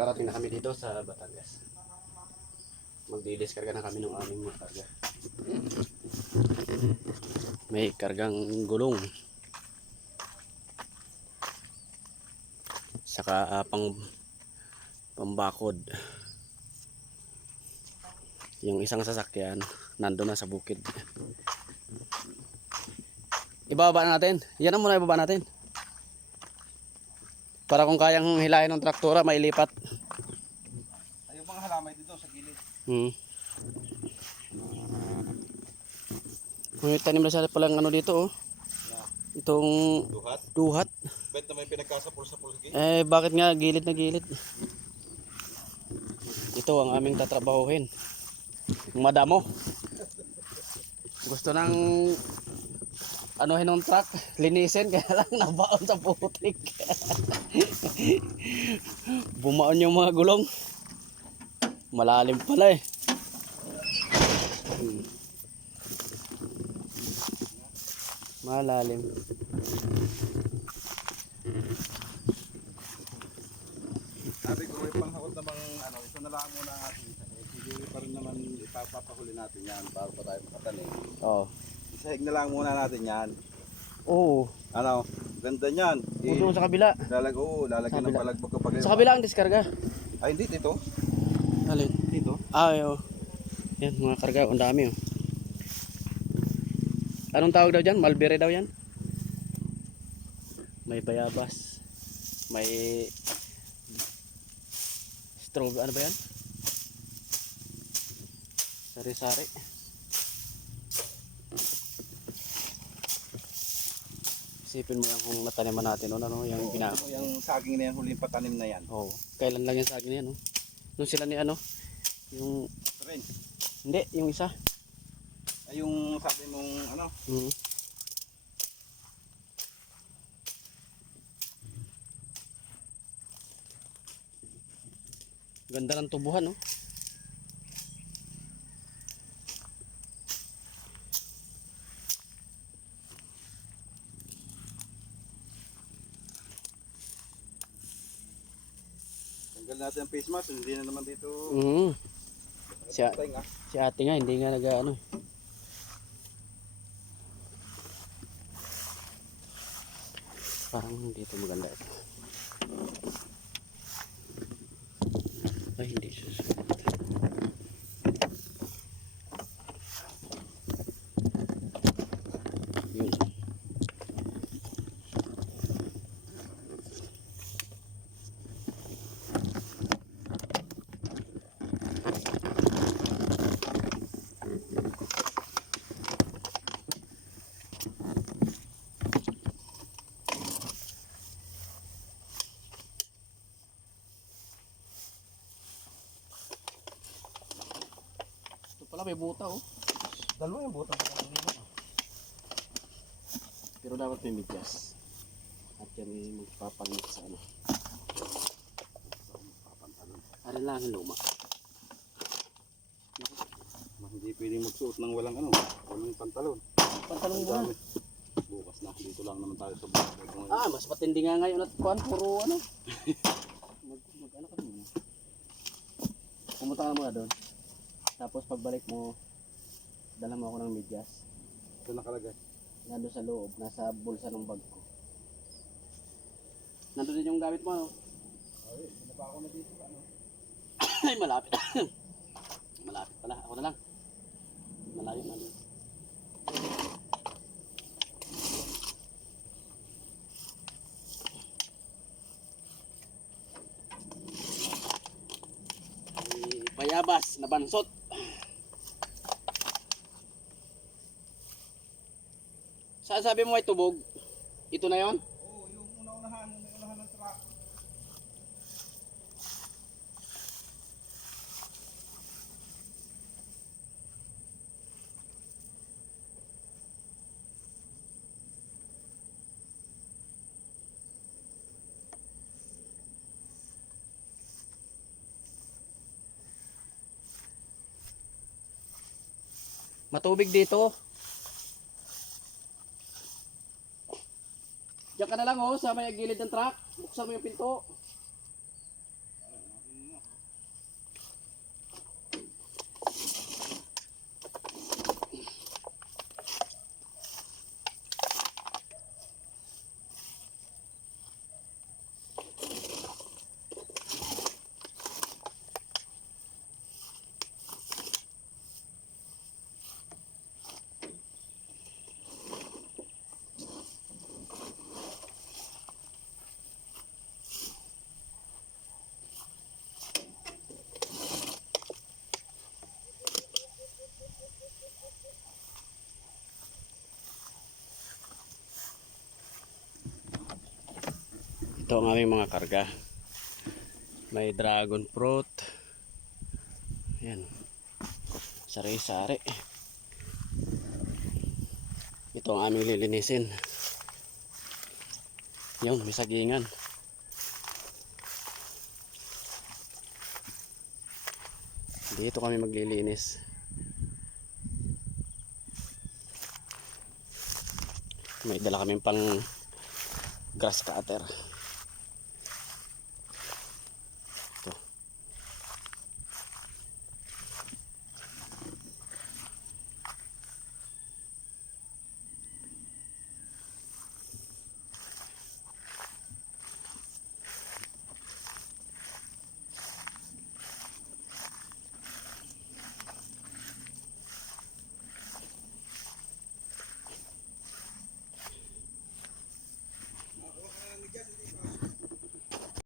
nakarating na kami dito sa Batangas. Magdi-diskarga na kami ng aming mga karga. May kargang gulong. Saka pambakod. Yung isang sasakyan nandun na sa bukid. Ibababa na natin. Yan ang muna ibaba natin. Para kung kayang hilahin ng traktora, mailipat. Ay, yung mga halamay dito sa gilid. May tanim na siya palang ano dito, oh. Itong duhat. Bet na may pinagkasapul-sapul sa gilid. Bakit nga gilid na gilid? Ito ang aming tatrabahuhin. Madamo. Gusto nang anuhin ng truck, linisin, kaya lang nabaon sa putik. Bumaon yung mga gulong. Malalim pala eh. Malalim. Sabi ko may panghakot namang ano, ito na lang muna natin. Hindi pa rin naman ipapahuli natin yan bago pa tayo makatanim. Oo. Isahig na lang muna natin yan. Oo. Ano, ganda niyan. Doon sa kabila. Lalagyan ng palagbag kapag Sa kabila ang diskarga. Ay, hindi dito. Alin? Dito. Oo. Yan, mga karga. Ang dami, oh. Anong tawag daw dyan? Mulberry daw yan? May bayabas. May strawberry. Ano ba yan? Sari-sari. Isipin mo yan kung nataniman natin, ano, yung yung saging na yan, huling patanim na yan. Oo. Kailan lang yung saging na yan, no? Nung sila ni ano, yung Rin. hindi, yung isa. Ay, yung sabi mong ano. Ganda ng tubuhan, no? Tanggal natin ang face mask, hindi na naman dito. Si ate nga, hindi nga nag-ano. Parang dito maganda ito. Ay, hindi susunod. Yun. Pala may buta, oh. Dalawa yung butang sa kanila. Pero dapat may midyas. At yan ay magpapagmit sa ano. Arin lang ang luma. Hindi pwedeng magsuot ng walang ano, walang pantalon. Pantalon mo na. Bukas na, dito lang naman tayo sa bukas. Mas matindi nga ngayon at kuhan, puro ano. Ano ka muna. Pumunta ka muna doon. Tapos pagbalik mo, dala mo ako ng medyas. Ito nakalagay. Nandun sa loob, nasa bulsa ng bag ko. Nandun din yung gamit mo, ano? Ay, pa ako na dito, ano? Ay, malapit. Malapit pala, ako na lang. Malayo na din. Bayabas na bansot. Saan sabi mo ay tubog? Ito na yon? Oo, yung una-unahan ng truck. Matubig dito. Diyan ka na lang, oh, sa may gilid ng truck. Buksan mo yung pinto. Ito ang aming mga karga. May dragon fruit. Ayan. Sari-sari. Ito ang aming lilinisin. Yung may sagingan. Dito kami maglilinis. May dala kaming pang grass cutter.